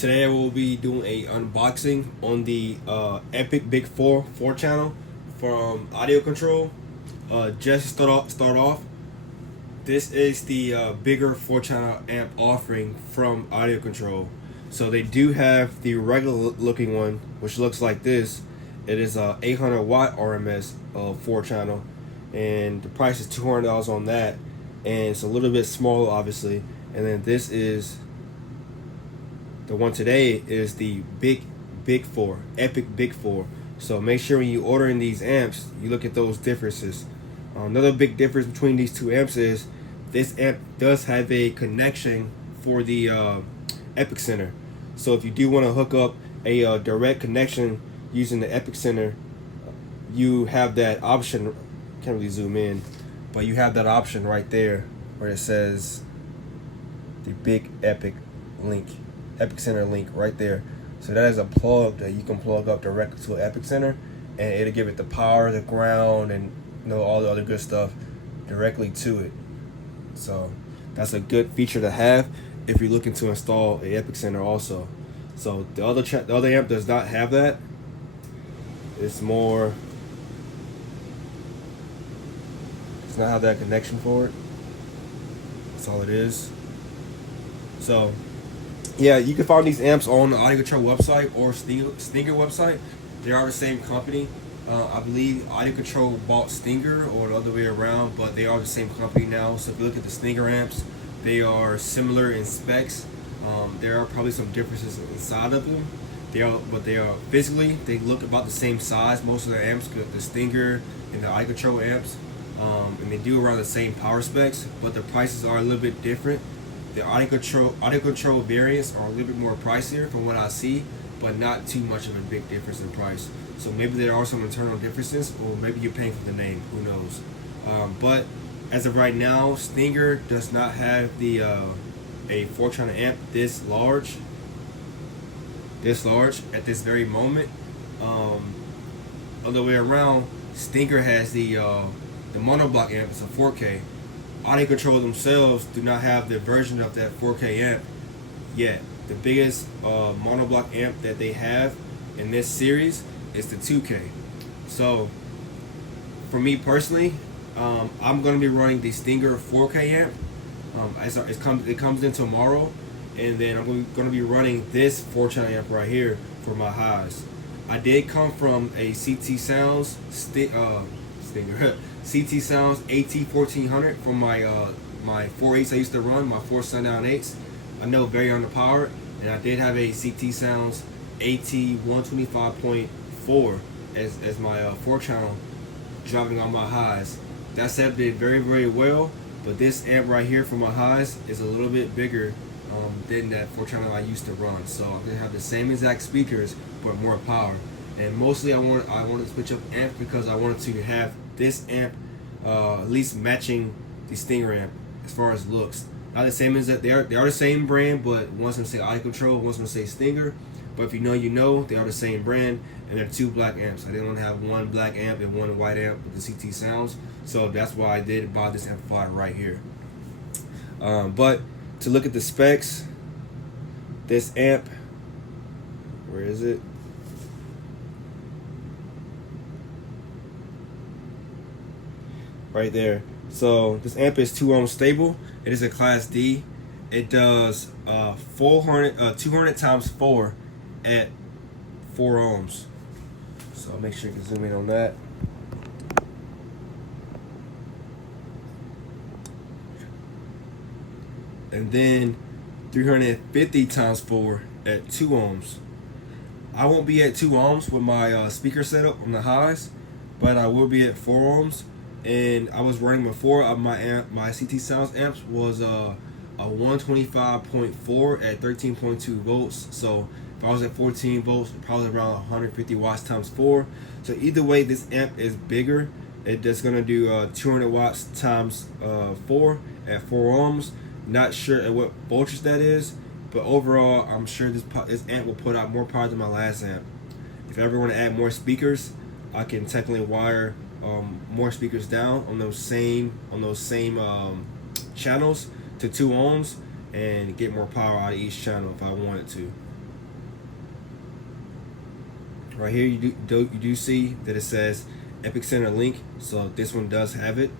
Today I will be doing a unboxing on the Epic Big 4 channel from Audio Control. Just to start off, this is the bigger 4 channel amp offering from Audio Control. So they do have the regular looking one, which looks like this. It is a 800 watt RMS 4 channel, and the price is $200 on that, and it's a little bit smaller obviously. And then this is the one today is the big 4, Epic Big 4. So make sure when you ordering these amps, you look at those differences. Another big difference between these two amps is this amp does have a connection for the Epicenter. So if you do want to hook up a direct connection using the Epicenter, you have that option. Can't really zoom in, but you have that option right there where it says the big Epicenter link right there. So that is a plug that you can plug up directly to an Epicenter, and it'll give it the power, the ground, and all the other good stuff directly to it. So that's a good feature to have if you're looking to install a Epicenter also. So the other amp does not have that. It's more, does not have that connection for it. That's all it is. So yeah, you can find these amps on the Audio Control website or Stinger website. They are the same company. I believe Audio Control bought Stinger, or the other way around, but they are the same company now. So if you look at the Stinger amps, they are similar in specs. There are probably some differences inside of them. They are physically, they look about the same size. Most of the amps, the Stinger and the Audio Control amps, and they do around the same power specs, but the prices are a little bit different. The Audio Control variants are a little bit more pricier from what I see, but not too much of a big difference in price. So maybe there are some internal differences, or maybe you're paying for the name, who knows. But as of right now, Stinger does not have the a 4 channel amp this large at this very moment. Other way around, Stinger has the monoblock amp. It's a 4K. Audio Control themselves do not have the version of that 4K amp yet. The biggest monoblock amp that they have in this series is the 2K. So for me personally, I'm going to be running the Stinger 4K amp. It comes in tomorrow, and then I'm going to be running this 4 channel amp right here for my highs. I did come from a CT Sounds Stinger CT Sounds AT1400 from my 4.8s I used to run, my 4 sundown 8s. I know very underpowered, and I did have a CT Sounds AT125.4 as my 4 channel driving on my highs. That setup did very well, but this amp right here for my highs is a little bit bigger than that 4 channel I used to run. So I'm gonna have the same exact speakers but more power. And mostly I wanted to switch up amps because I wanted to have this amp at least matching the Stinger amp as far as looks. Not the same as that, they are the same brand, but one's gonna say Audio Control, one's gonna say Stinger. But if you know, you know, they are the same brand, and they're 2 black amps. I didn't want to have one black amp and one white amp with the CT Sounds, so that's why I did buy this amplifier right here. But to look at the specs, this amp, where is it? Right there. So this amp is 2 ohm stable. It is a class D. It does 200 times 4 at 4 ohms. So make sure you can zoom in on that. And then 350 times 4 at 2 ohms. I won't be at 2 ohms with my speaker setup on the highs, but I will be at 4 ohms. And I was running before my CT Sounds amps was a 125.4 at 13.2 volts. So if I was at 14 volts, probably around 150 watts times 4. So either way, this amp is bigger. It's just gonna do 200 watts times 4 at 4 ohms. Not sure at what voltage that is, but overall, I'm sure this amp will put out more power than my last amp. If I ever want to add more speakers, I can technically wire more speakers down on those same channels to 2 ohms and get more power out of each channel if I wanted to. right here you do see that it says Epicenter link, so this one does have it,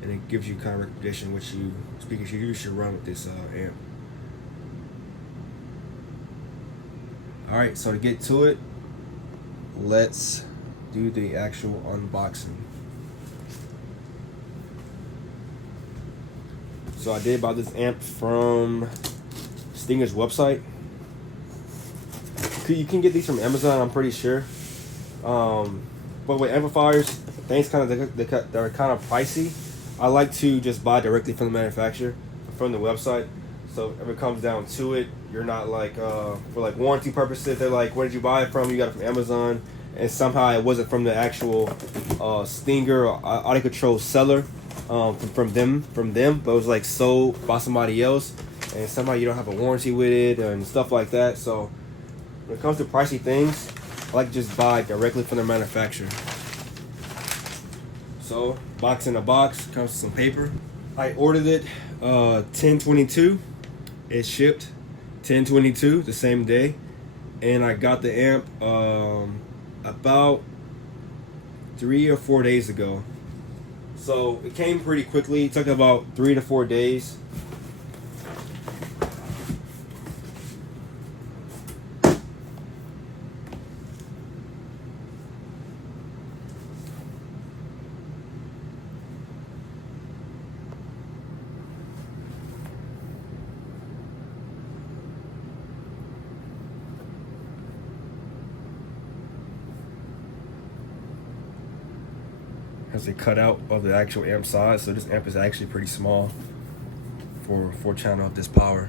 and it gives you kind of recommendation which speakers you should run with this amp. Alright, so to get to it, let's do the actual unboxing. So I did buy this amp from Stinger's website. You can get these from Amazon, I'm pretty sure. But with amplifiers, things they're kind of pricey. I like to just buy directly from the manufacturer, from the website. So if it comes down to it, you're not like for like warranty purposes. They're like, where did you buy it from? You got it from Amazon, and somehow it wasn't from the actual Stinger or audio control seller from them. But it was like sold by somebody else, and somehow you don't have a warranty with it and stuff like that. So when it comes to pricey things, I like to just buy directly from the manufacturer. So, box in a box, comes with some paper. I ordered it 10/22. It shipped 10/22 the same day, and I got the amp about 3 or 4 days ago. So it came pretty quickly. It took about 3 to 4 days. Has a cutout of the actual amp size, so this amp is actually pretty small for 4-channel of this power.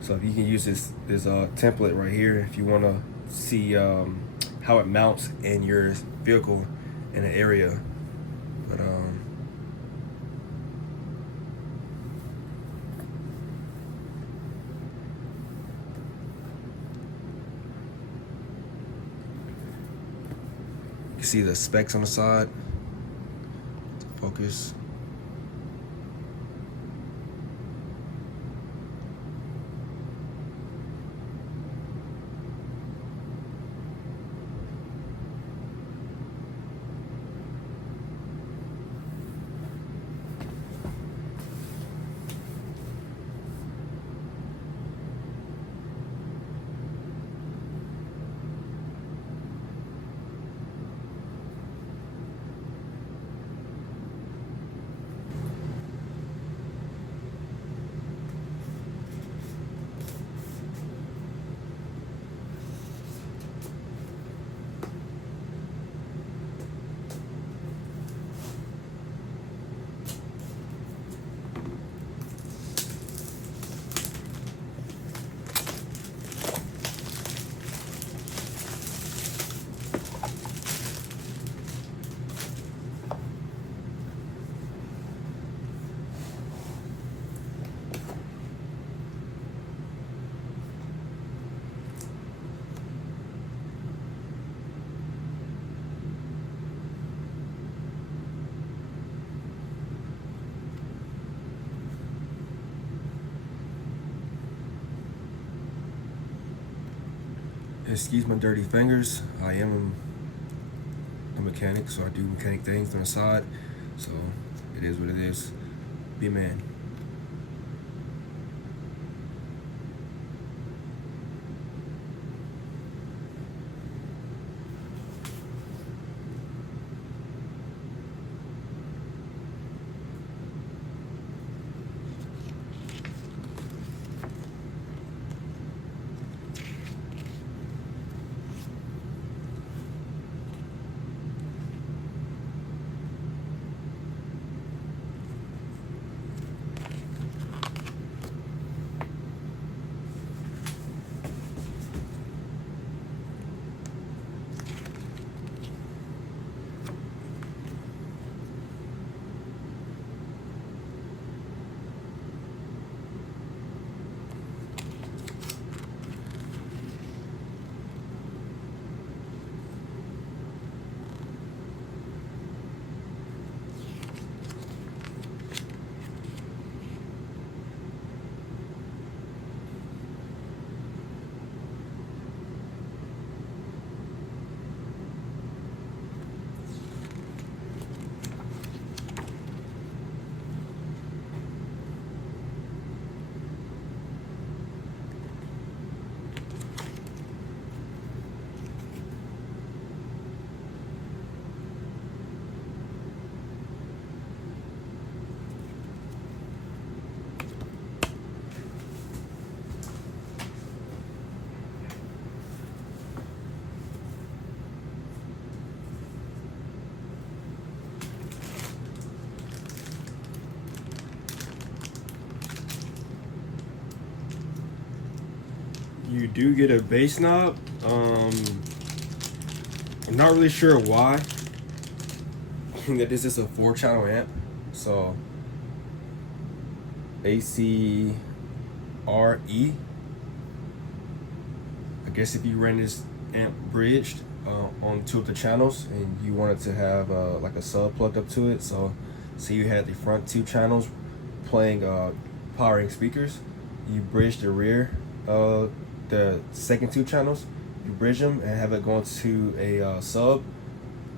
So if you can use this template right here if you want to see how it mounts in your vehicle in an area. But you can see the specs on the side. Focus. Excuse my dirty fingers. I am a mechanic, so I do mechanic things on the side. So it is what it is. Be a man. You do get a bass knob. I'm not really sure why. That this is a 4-channel amp, so ACRE. I guess if you ran this amp bridged on 2 of the channels and you wanted to have like a sub plugged up to it, so you had the front 2 channels playing powering speakers, you bridge the rear the second 2 channels, you bridge them and have it going to a sub.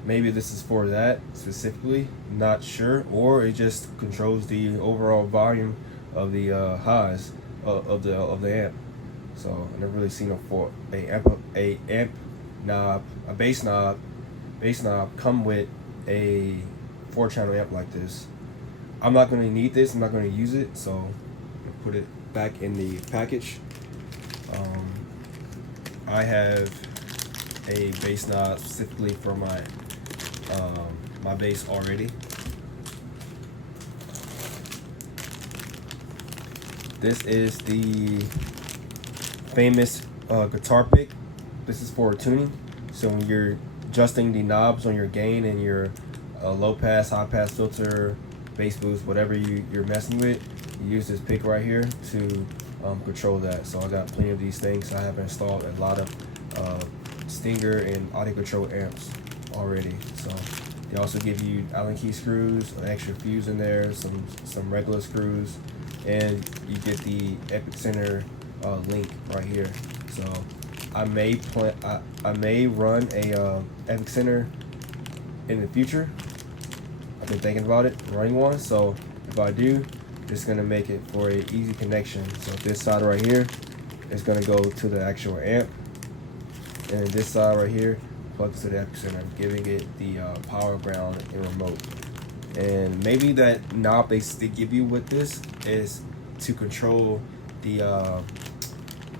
Maybe this is for that specifically, not sure, or it just controls the overall volume of the highs of the amp. So I never really seen a bass knob come with a 4-channel amp like this. I'm not gonna need this. I'm not gonna use it, so I'm gonna put it back in the package. I have a bass knob specifically for my bass already. This is the famous guitar pick. This is for tuning. So when you're adjusting the knobs on your gain and your low pass, high pass filter, bass boost, whatever you're messing with, you use this pick right here to control that. So I got plenty of these things. I have installed a lot of Stinger and audio control amps already. So they also give you Allen key screws, an extra fuse in there, some regular screws, and you get the Epicenter link right here. So I may run a Epicenter in the future. I've been thinking about it, running one. So if I do, it's gonna make it for an easy connection. So this side right here is gonna go to the actual amp, and this side right here plugs to the Epicenter, giving it the power, ground, and remote. And maybe that knob they give you with this is to control the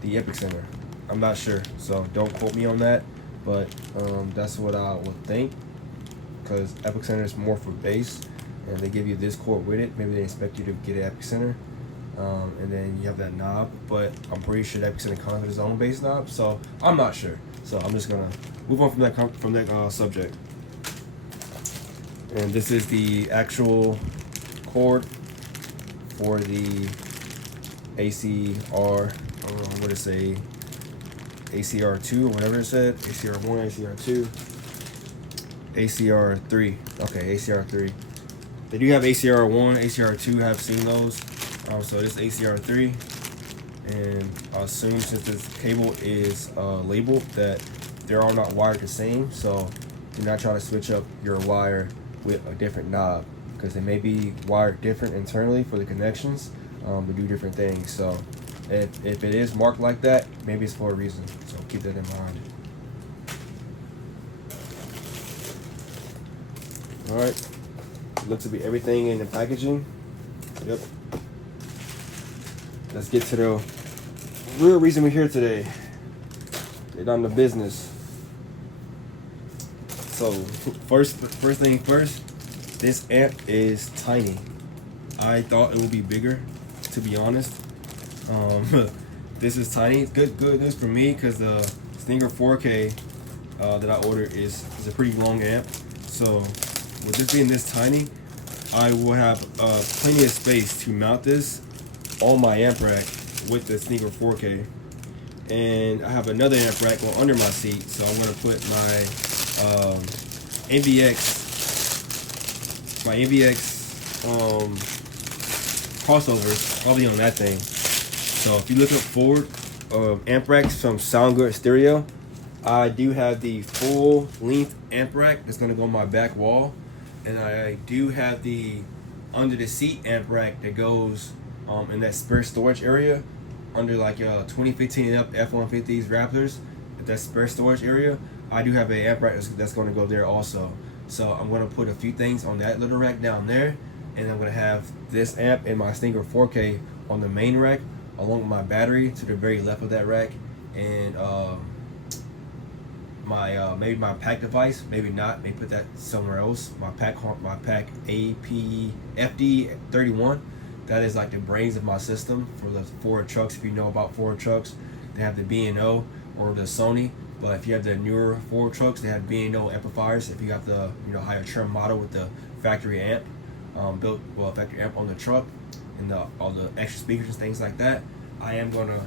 Epicenter. I'm not sure, so don't quote me on that, but that's what I would think, because Epicenter is more for bass, and they give you this cord with it. Maybe they expect you to get an Epicenter, and then you have that knob, but I'm pretty sure the Epicenter comes with its own bass knob, so I'm not sure. So I'm just gonna move on from that subject. And this is the actual cord for the ACR, what did it say, ACR2 or whatever it said, ACR1, ACR2, ACR3, okay, ACR3. They do have ACR1, ACR2, I've seen those, so this ACR3, and I assume since this cable is labeled that they're all not wired the same, so do not try to switch up your wire with a different knob, because they may be wired different internally for the connections, to do different things. So if it is marked like that, maybe it's for a reason, so keep that in mind. Alright, looks to be everything in the packaging. Yep. Let's get to the real reason we're here today. Get on the business. So first thing first, this amp is tiny. I thought it would be bigger, to be honest. This is tiny. It's good news for me, because the Stinger 4K that I ordered is a pretty long amp. So with this being this tiny, I will have plenty of space to mount this on my amp rack with the Stinger 4K. And I have another amp rack going under my seat, so I'm gonna put my MVX crossovers probably on that thing. So if you look up Ford amp racks from Sound Good Stereo, I do have the full length amp rack that's gonna go on my back wall, and I do have the under the seat amp rack that goes in that spare storage area under like 2015 and up F-150s Raptors. That spare storage area, I do have a amp rack that's going to go there also. So I'm going to put a few things on that little rack down there, and I'm going to have this amp and my Stinger 4K on the main rack, along with my battery to the very left of that rack, and my maybe my pack device, maybe not, maybe put that somewhere else. My pack APFD31, that is like the brains of my system for the Ford trucks. If you know about Ford trucks, they have the B&O or the Sony. But if you have the newer Ford trucks, they have B&O amplifiers. If you got the higher trim model with the factory amp, factory amp on the truck, and all the extra speakers and things like that, I am gonna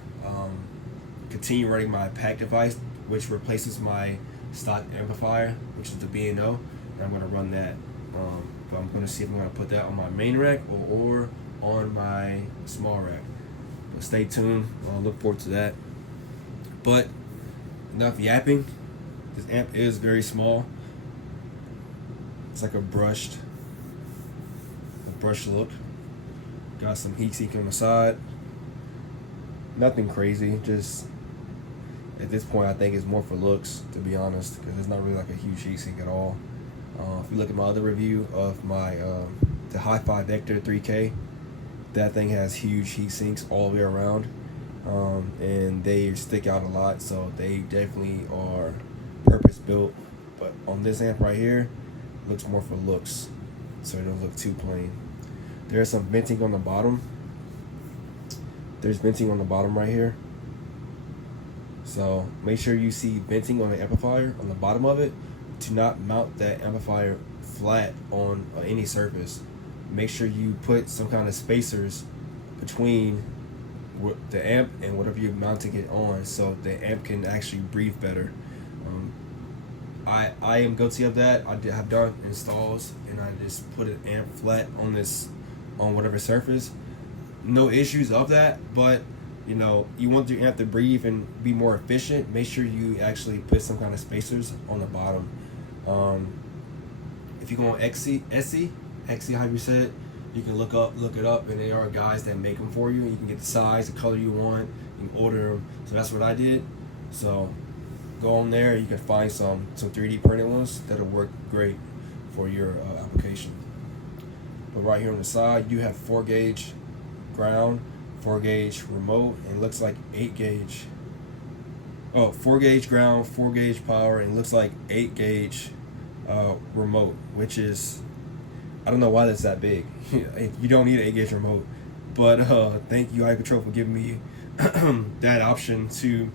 continue running my pack device, which replaces my stock amplifier, which is the B&O, and I'm gonna run that. But I'm gonna see if I'm gonna put that on my main rack or on my small rack. But stay tuned. I'll look forward to that. But enough yapping. This amp is very small. It's like a brushed look. Got some heat sink on the side. Nothing crazy. Just at this point, I think it's more for looks, to be honest, because it's not really like a huge heat sink at all. If you look at my other review of my the Hi-Fi Vector 3K, that thing has huge heat sinks all the way around, and they stick out a lot, so they definitely are purpose built. But on this amp right here, it looks more for looks, so it doesn't look too plain. There's some venting on the bottom. There's venting on the bottom right here. So make sure you see venting on the amplifier on the bottom of it. Do not mount that amplifier flat on any surface. Make sure you put some kind of spacers between the amp and whatever you're mounting it on, so the amp can actually breathe better. I am guilty of that. I have done installs and I just put an amp flat on whatever surface. No issues of that, but you want your amp to breathe and be more efficient. Make sure you actually put some kind of spacers on the bottom. If you go on Etsy, however you say it, you can look it up, and there are guys that make them for you. And you can get the size, the color you want. You can order them. So that's what I did. So go on there. You can find some 3D printed ones that'll work great for your application. But right here on the side, you have 4 gauge ground, 4 gauge remote, and it looks like 8 gauge. 4 gauge ground, 4 gauge power, and it looks like 8 gauge remote, which is, I don't know why that's that big. You don't need an 8 gauge remote, but thank you iControl for giving me that option to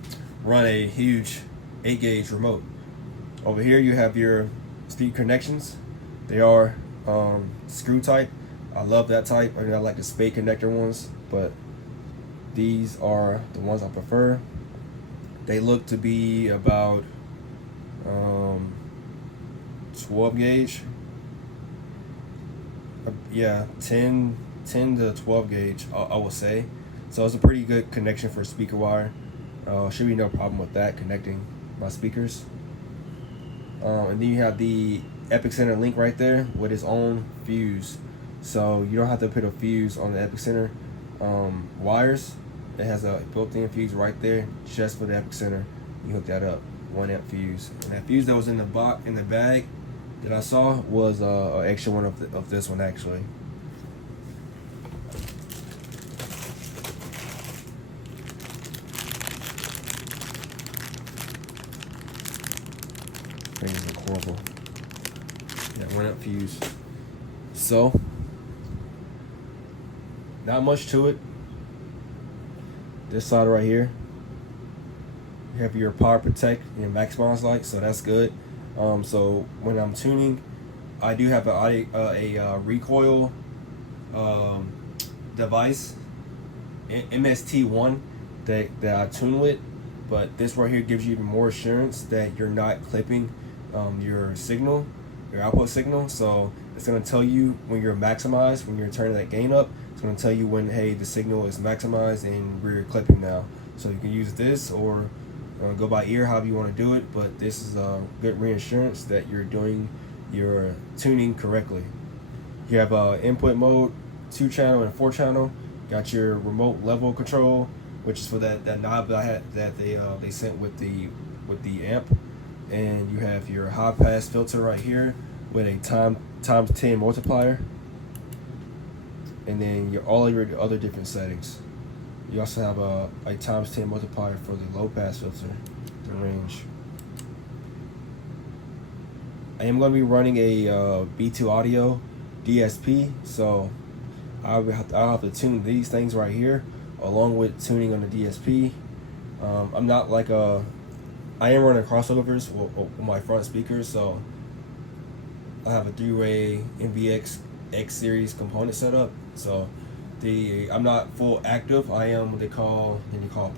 run a huge 8 gauge remote. Over here you have your speed connections. They are screw type. I love that type. I like the spade connector ones, but these are the ones I prefer. They look to be about 12 gauge. 10 to 12 gauge, I would say. So it's a pretty good connection for speaker wire. Should be no problem with that, connecting my speakers. And then you have the Epicenter link right there with its own fuse. So you don't have to put a fuse on the Epicenter wires. It has a built-in fuse right there just for the Epicenter. You hook that up, 1 amp fuse. And that fuse that was in the bag that I saw was an extra one of this one actually. Things look horrible. Yeah, 1 amp fuse. So not much to it. This side right here, you have your power protect and maximize light, so that's good. So when I'm tuning, I do have a recoil device, MST1, that I tune with, but this right here gives you even more assurance that you're not clipping your signal, your output signal. So it's going to tell you when you're maximized, when you're turning that gain up. It's going to tell you when, hey, the signal is maximized and we're clipping now. So you can use this or go by ear, however you want to do it, but this is a good reassurance that you're doing your tuning correctly. You have input mode, 2-channel and 4-channel. Got your remote level control, which is for that knob that I had that they sent with the amp, and you have your high pass filter right here with a times 10 multiplier, and then all of your other different settings. You also have a times 10 multiplier for the low pass filter, the range. I am going to be running a B2 Audio DSP, so I'll have to tune these things right here along with tuning on the DSP. I'm not like I am running crossovers with my front speakers, so I have a 3-way NVX X series component setup. So I'm not full active. I am what they call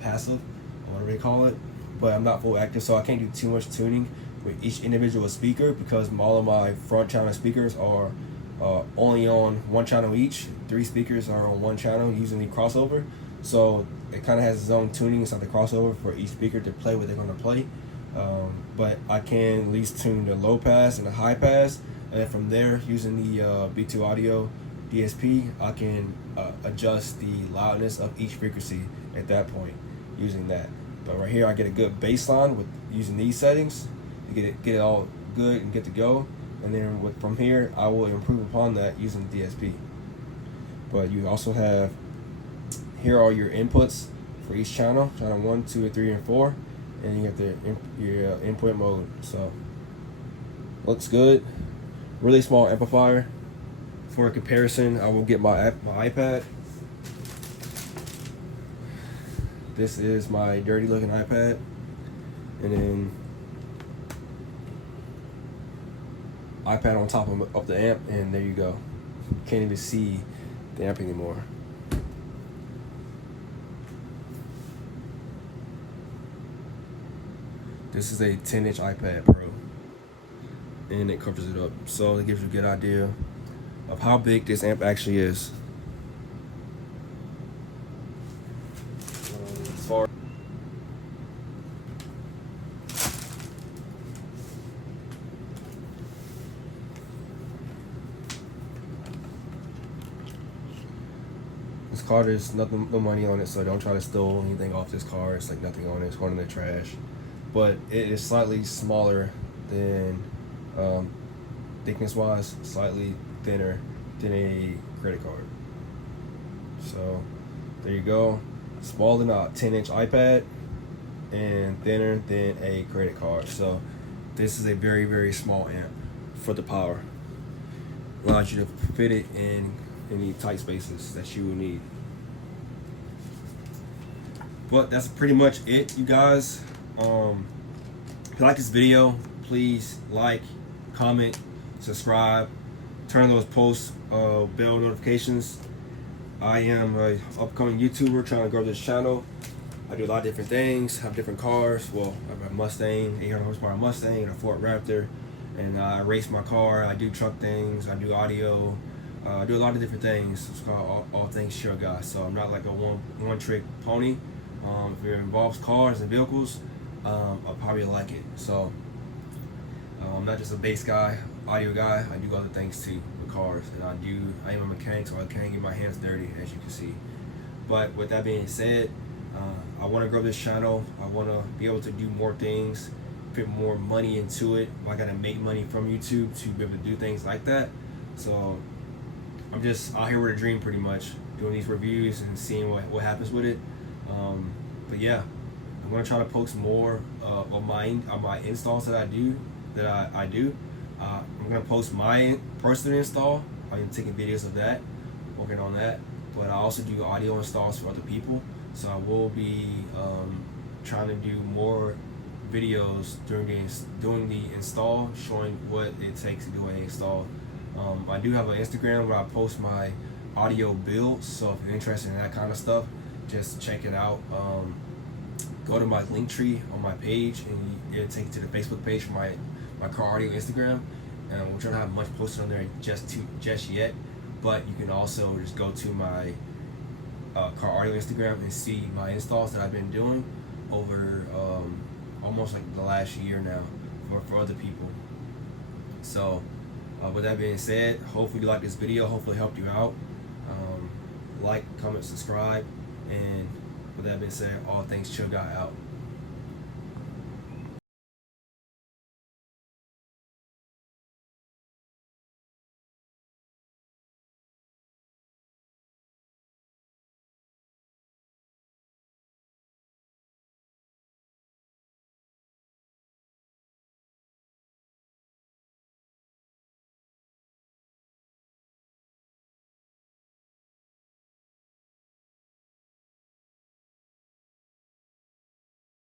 passive, or whatever they call it. But I'm not full active, so I can't do too much tuning with each individual speaker because all of my front channel speakers are only on one channel each. 3 speakers are on one channel using the crossover. So it kind of has its own tuning inside the crossover for each speaker to play what they're going to play. But I can at least tune the low pass and the high pass, and then from there, using the B2 Audio DSP, I can adjust the loudness of each frequency at that point using that. But right here, I get a good baseline with using these settings to get it all good and get to go. And then from here, I will improve upon that using the DSP. But you also have, here are your inputs for each channel 1, 2, 3, and 4, and you have your input mode. So looks good. Really small amplifier. For comparison, I will get my iPad. This is my dirty looking iPad, and then iPad on top of the amp, and there you go. Can't even see the amp anymore. This is a 10-inch iPad Pro, and it covers it up, so it gives you a good idea of how big this amp actually is. As far this card is no money on it, so don't try to steal anything off this card. It's like nothing on it. It's going in the trash. But it is slightly smaller than thickness wise, slightly thinner than a credit card. So there you go. Smaller than a 10-inch iPad and thinner than a credit card. So this is a very, very small amp for the power. Allows you to fit it in any tight spaces that you will need. But that's pretty much it, you guys. If you like this video, please like, comment, subscribe, turn on those post bell notifications. I am an upcoming YouTuber trying to grow this channel. I do a lot of different things, have different cars. Well, I have a Mustang, 800 horsepower Mustang, and a Ford Raptor, and I race my car. I do truck things, I do audio, I do a lot of different things. It's called all things Sure Guy. So I'm not like a one trick pony. If it involves cars and vehicles, I'll probably like it. So I'm not just a bass guy, audio guy. I do other things too with cars, and I am a mechanic, so I can get my hands dirty, as you can see. But with that being said, I want to grow this channel. I want to be able to do more things, put more money into it. I got to make money from YouTube to be able to do things like that. So I'm just out here with a dream, pretty much, doing these reviews and seeing what happens with it. But yeah, I'm gonna try to post more of my installs that I do. I'm gonna post my personal install. I'm taking videos of that, working on that. But I also do audio installs for other people. So I will be trying to do more videos during the install, showing what it takes to do an install. I do have an Instagram where I post my audio builds. So if you're interested in that kind of stuff, just check it out. Go to my link tree on my page, and it'll take you to the Facebook page for my car audio Instagram. And we're trying to have much posted on there just yet, but you can also just go to my car audio Instagram and see my installs that I've been doing over almost like the last year now for other people. So with that being said, hopefully you like this video. Hopefully it helped you out. Like, comment, subscribe, and with that being said, all things Chill Guy out.